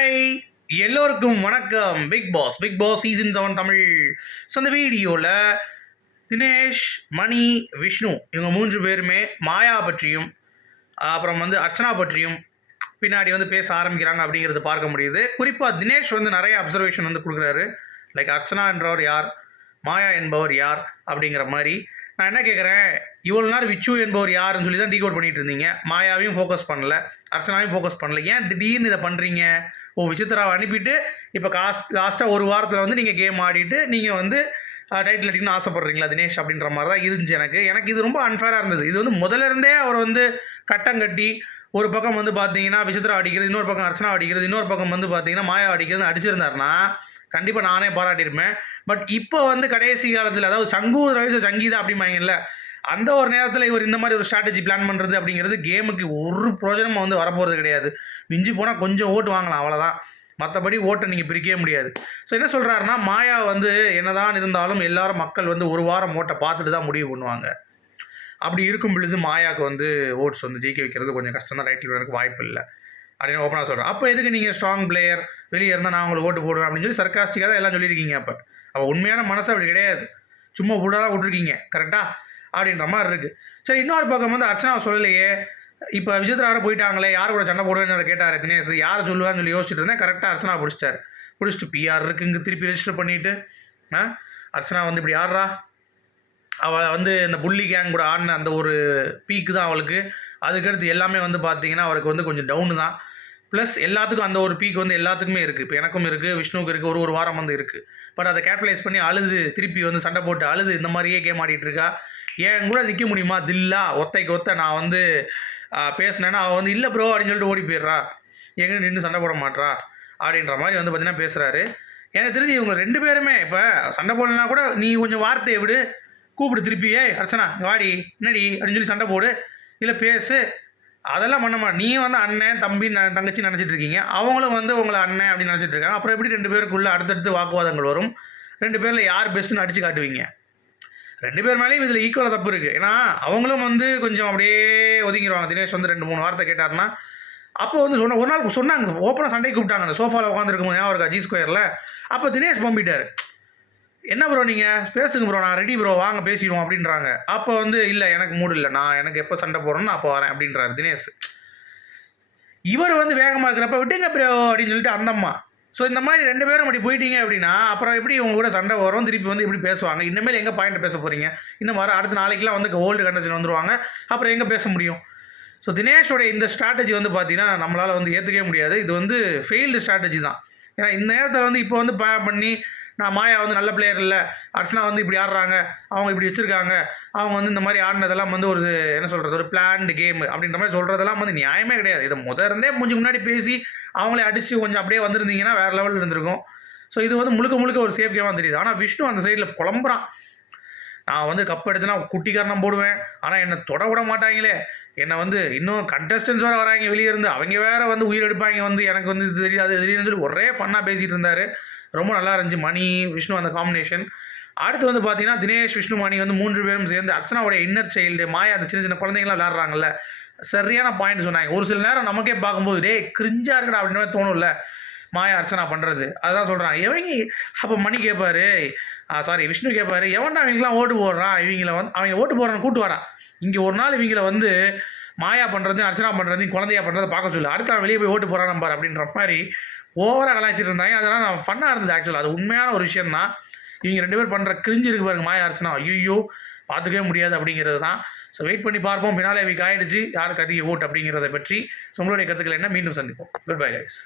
Hi எல்லோருக்கும் வணக்கம். Bigg Boss Bigg Boss season seven Tamil. So அந்த வீடியோவில் தினேஷ் மணி விஷ்ணு இவங்க மூன்று பேருமே மாயா பற்றியும் அப்புறம் வந்து அர்ச்சனா பற்றியும் பின்னாடி வந்து பேச ஆரம்பிக்கிறாங்க அப்படிங்கிறது பார்க்க முடியுது. குறிப்பாக தினேஷ் வந்து நிறைய அப்சர்வேஷன் வந்து கொடுக்குறாரு. லைக் அர்ச்சனா என்றவர் யார்? மாயா என்பவர் யார்? அப்படிங்கிற மாதிரி நான் என்ன கேட்குறேன் இவ்வளோ நேரம் விச்சு என்பவர் யாருன்னு சொல்லி தான் டீகோட் பண்ணிட்டு இருந்தீங்க. மாயாவையும் ஃபோக்கஸ் பண்ணல. அர்ச்சனாவையும் ஃபோக்கஸ் பண்ணல. ஏன் திடீர்னு இதை பண்ணுறீங்க ஓ விசித்திராவை அனுப்பிட்டு இப்போ காஸ்ட் லாஸ்ட்டாக ஒரு வாரத்தில் வந்து நீங்கள் கேம் ஆடிட்டு நீங்கள் வந்து டைட்டில் அடிக்கணும்னு ஆசைப்பட்றீங்களா தினேஷ்? அப்படின்ற மாதிரி தான் இருந்துச்சு எனக்கு. எனக்கு இது ரொம்ப அன்ஃபேராக இருந்தது. இது வந்து முதல்ல இருந்தே அவர் வந்து கட்டம் கட்டி ஒரு பக்கம் வந்து பார்த்தீங்கன்னா விசித்ரா அடிக்கிறது இன்னொரு பக்கம் அர்ச்சனா அடிக்கிறது இன்னொரு பக்கம் வந்து பார்த்தீங்கன்னா மாயா அடிக்கிறது அடிச்சிருந்தாருன்னா கண்டிப்பாக நானே பாராட்டியிருப்பேன். பட் இப்போ வந்து கடைசி காலத்தில் அதாவது சங்கு ரவிச சங்கீதா அப்படிம்பாங்கல்ல அந்த ஒரு நேரத்தில் இவர் இந்த மாதிரி ஒரு ஸ்ட்ராட்டஜி பிளான் பண்ணுறது அப்படிங்கிறது கேமுக்கு ஒரு பிரயோஜனமும் வந்து வரப்போகிறது கிடையாது. மிஞ்சி போனால் கொஞ்சம் ஓட்டு வாங்கலாம் அவ்வளோதான் மற்றபடி ஓட்டை நீங்கள் பிரிக்கவே முடியாது. ஸோ என்ன சொல்கிறாருன்னா மாயா வந்து என்னதான் இருந்தாலும் எல்லாரும் மக்கள் வந்து ஒரு வாரம் ஓட்டை பார்த்துட்டு தான் முடிவு பண்ணுவாங்க. அப்படி இருக்கும் பொழுது மாயாவுக்கு வந்து ஓட்ஸ் வந்து ஜெயிக்க வைக்கிறது கொஞ்சம் கஷ்டம் தான் ரைட்டில் எனக்கு வாய்ப்பு இல்லை. அப்படின்னு ஓப்பனாக சொல்கிறேன் அப்போ எதுக்கு நீங்கள் ஸ்ட்ராங் பிளேயர் வெளியே இருந்தால் நான் உங்களுக்கு ஓட்டு போடுவேன் அப்படின்னு சொல்லி சர்க்காஸ்டிக்காக தான் எல்லாம் சொல்லியிருக்கீங்க அப்போ. அப்போ உண்மையான மனசு அப்படி கிடையாது. சும்மா விடாத விட்ருக்கீங்க கரெக்டாக அப்படின்ற மாதிரி இருக்குது சரி இன்னொரு பக்கம் வந்து அர்ச்சனா சொல்லலையே இப்போ விசித்ரார போயிட்டாங்களே யார் கூட சண்டை போடுவேன்னு கேட்டார் தினேஷ் யார் சொல்லுவான்னு சொல்லி யோசிச்சுட்டு இருந்தேன். கரெக்டாக அர்ச்சனா பிடிச்சிட்டாரு. பிடிச்சிட்டு பிஆர் இருக்கு இங்கே திருப்பி ரெஜிஸ்டர் பண்ணிவிட்டு ஆ? அர்ச்சனா வந்து இப்படி ஆடுறா? அவளை வந்து இந்த புள்ளி கேங் கூட ஆடின அந்த ஒரு பீக்கு தான் அவளுக்கு. அதுக்கடுத்து எல்லாமே வந்து பார்த்தீங்கன்னா அவருக்கு வந்து கொஞ்சம் டவுனு தான். ப்ளஸ் எல்லாத்துக்கும் அந்த ஒரு பீக் வந்து எல்லாத்துக்குமே இருக்குது இப்போ எனக்கும் இருக்குது விஷ்ணுவுக்கு இருக்குது ஒரு ஒரு வாரம் வந்து இருக்குது பட் அதை கேபிட்டலைஸ் பண்ணி அழுது திருப்பி வந்து சண்டை போட்டு அழுது இந்த மாதிரியே கேம் ஆடிட்டு இருக்கா? ஏன் கூட நிற்க முடியுமா? தில்லா ஒத்தைக்கு ஒத்த நான் வந்து பேசினேன்னா அவள் வந்து இல்லை ப்ரோ அப்படின்னு சொல்லிட்டு ஓடி போயிடுறா. எங்கே நின்று சண்டை போட மாட்றா? அப்படின்ற மாதிரி வந்து பார்த்தீங்கன்னா பேசுகிறாரு எனக்கு தெரிஞ்சு இவங்க ரெண்டு பேருமே இப்போ சண்டை போடலனா கூட நீ கொஞ்சம் வார்த்தையை விடு. கூப்பிடு திருப்பி ஏய் அர்ச்சனா வாடி என்னடி? அப்படின்னு சொல்லி சண்டை போடு. இல்லை பேசு. அதெல்லாம் பண்ண மாட்டேன். நீ வந்து அண்ணன் தம்பி தங்கச்சி நினச்சிட்டு இருக்கீங்க. அவங்களும் வந்து உங்களை அண்ணன் அப்படின்னு நினச்சிட்டு இருக்காங்க. அப்புறம் எப்படி ரெண்டு பேருக்குள்ளே அடுத்தடுத்து வாக்குவாதங்கள் வரும்? ரெண்டு பேரில் யார் பெஸ்ட்டுன்னு அடித்து காட்டுவீங்க? ரெண்டு பேர் மேலேயும் இதில் ஈக்குவலாக தப்பு இருக்குது ஏன்னா அவங்களும் வந்து கொஞ்சம் அப்படியே ஒதுங்கிடுவாங்க தினேஷ் வந்து ரெண்டு மூணு வார்த்தை கேட்டாருன்னா அப்போ வந்து சொன்ன ஒரு நாள் சொன்னாங்க. ஓப்பனாக சண்டை கூப்பிட்டாங்க. அந்த சோஃபாவில் உட்காந்துருக்கும் போது ஞாபகம் இருக்கா? ஜி ஸ்கொயரில் அப்போ தினேஷ் பம்பிட்டார். என்ன ப்ரோ நீங்கள் பேசுங்க ப்ரோ நான் ரெடி ப்ரோ வாங்க பேசிடுவோம் அப்படின்றாங்க. அப்போ வந்து இல்லை எனக்கு மூடு இல்லை. நான் எனக்கு எப்போ சண்டை போடுறேன்னு அப்போ வரேன் அப்படின்றாரு தினேஷ். இவர் வந்து வேகமாக இருக்கிறப்ப விட்டுங்க ப்ரோ அப்படின்னு சொல்லிட்டு அந்தம்மா ஸோ இந்த மாதிரி ரெண்டு பேரும் அப்படி போயிட்டீங்க அப்படின்னா அப்புறம் எப்படி உங்க கூட சண்டை வரும் திருப்பி வந்து எப்படி பேசுவாங்க? இனிமேல் எங்கே பாயிண்ட் பேச போகிறீங்க இன்னும் வர அடுத்த நாளைக்கெலாம் வந்து ஓல்டு கண்டிஷன் வந்துருவாங்க. அப்புறம் எங்கே பேச முடியும்? ஸோ தினேஷோட இந்த ஸ்ட்ராட்டஜி வந்து பார்த்தீங்கன்னா நம்மளால் வந்து ஏற்றுக்கவே முடியாது. இது வந்து ஃபெயில்டு ஸ்ட்ராட்டஜி தான். ஏன்னா இந்த நேரத்தில் வந்து இப்போ வந்து பண்ணி நான் மாயா வந்து நல்ல பிளேயர் இல்லை. அர்ச்சனா வந்து இப்படி ஆடுறாங்க. அவங்க இப்படி வச்சுருக்காங்க. அவங்க வந்து இந்த மாதிரி ஆடினதெல்லாம் வந்து ஒரு என்ன சொல்கிறது ஒரு பிளான்டு கேம் அப்படின்ற மாதிரி சொல்கிறதெல்லாம் வந்து நியாயமே கிடையாது. இதை முதர்ந்தே கொஞ்சம் முன்னாடி பேசி அவங்களே அடித்து கொஞ்சம் அப்படியே வந்திருந்தீங்கன்னா வேறு லெவலில் இருந்திருக்கும். ஸோ இது வந்து முழுக்க முழுக்க ஒரு சேஃப் கேமாக தெரியுது. ஆனால் விஷ்ணு அந்த சைடில் குழம்புறான் நான் வந்து கப் எடுத்துனா குட்டிக்காரனம் போடுவேன். ஆனால் என்னை தொட விட மாட்டாங்களே. என்னை வந்து இன்னும் கண்டஸ்டன்ஸ் வேறு வராங்க வெளியே இருந்து. அவங்க வேற வந்து உயிர் எடுப்பாங்க வந்து எனக்கு வந்து இது தெரியாது அது சொல்லி ஒரே ஃபன்னாக பேசிகிட்டு இருந்தார். ரொம்ப நல்லா இருந்துச்சு. மணி விஷ்ணு அந்த காம்பினேஷன் அடுத்து வந்து பார்த்தீங்கன்னா தினேஷ் விஷ்ணு மணி வந்து மூன்று பேரும் சேர்ந்து அர்ச்சனாவோட இன்னர் சைல்டு மாயா அந்த சின்ன சின்ன குழந்தைங்களாம் விளாட்றாங்கல்ல சரியான பாயிண்ட் சொன்னாங்க. ஒரு சில நேரம் நமக்கே பார்க்கும்போது டேய் கிரிஞ்சா இருக்கடா அப்படின்ற மாதிரி தோணும்ல மாயா அர்ச்சனா பண்ணுறது அதுதான் சொல்கிறான் எவங்க அப்போ மணி கேட்பாரு சாரி விஷ்ணு கேட்பாரு எவன்டா அவங்களாம் ஓட்டு போடுறான் இவங்கள வந்து அவங்க ஓட்டு போடுறான்னு கூட்டு வாடா. இங்கே ஒரு நாள் இவங்கள வந்து மாயா பண்ணுறதையும் அர்ச்சனா பண்ணுறதையும் குழந்தையா பண்ணுறதை பார்க்க சொல்லு. அடுத்து அவன் வெளியே போய் ஓட்டு போகிறான் பாரு அப்படின்ற மாதிரி ஓவராக கலாய்ச்சிட்டு இருந்தாங்க. அதெல்லாம் நான் ஃபன்னாக இருந்தது ஆக்சுவலாக அது உண்மையான ஒரு விஷயம் தான். இவங்க ரெண்டு பேர் பண்ணுற கிரிஞ்சு இருக்கு பாருங்க மாயா அர்ச்சனா. ஐயோ பார்த்துக்கவே முடியாது அப்படிங்கிறது தான். ஸோ வெயிட் பண்ணி பார்ப்போம். பின்னாலே வீக் ஆகிடுச்சு யாருக்கு அதிக ஓட் அப்படிங்கிறத பற்றி. உங்களுடைய கருத்துக்கள் என்ன? மீண்டும் சந்திப்போம். Good bye guys